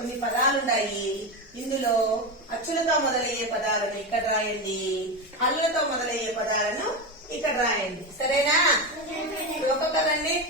కొన్ని పదాలు ఉన్నాయి ఇందులో అచ్చులతో మొదలయ్యే పదాలను ఇక్కడ రాయండి. హల్లులతో మొదలయ్యే పదాలను ఇక్కడ రాయండి. సరేనా? ఒక్కొక్కరండి.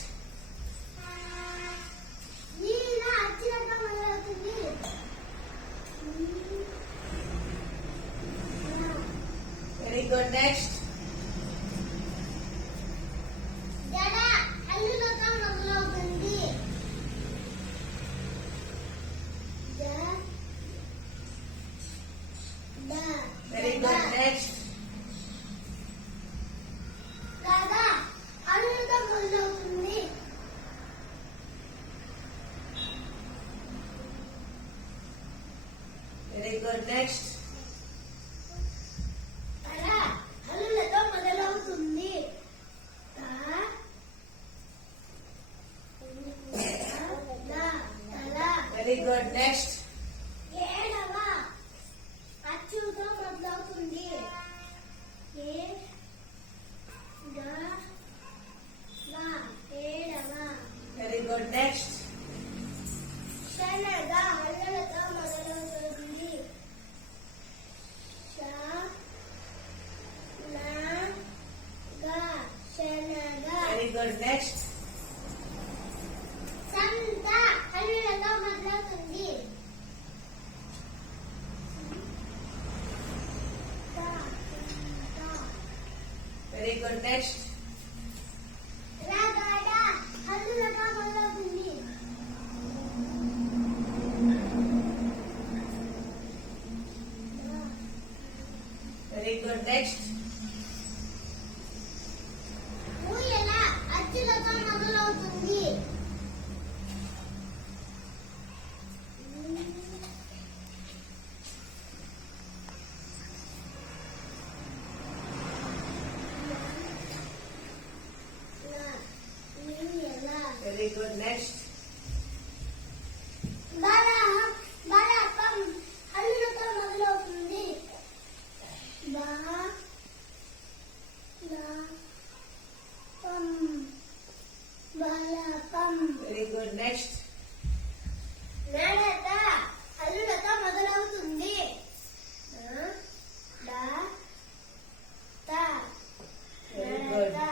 Good next very good next very good next good next ఏడవ అచ్చుతో మొదలవుతుంది ఏ డ వ ఏడవ వెరీ గుడ్ నెక్స్ట్ శనగ హల్లులతో మొదలవుతుంది ష న గ శనగ very good next your next. Lord.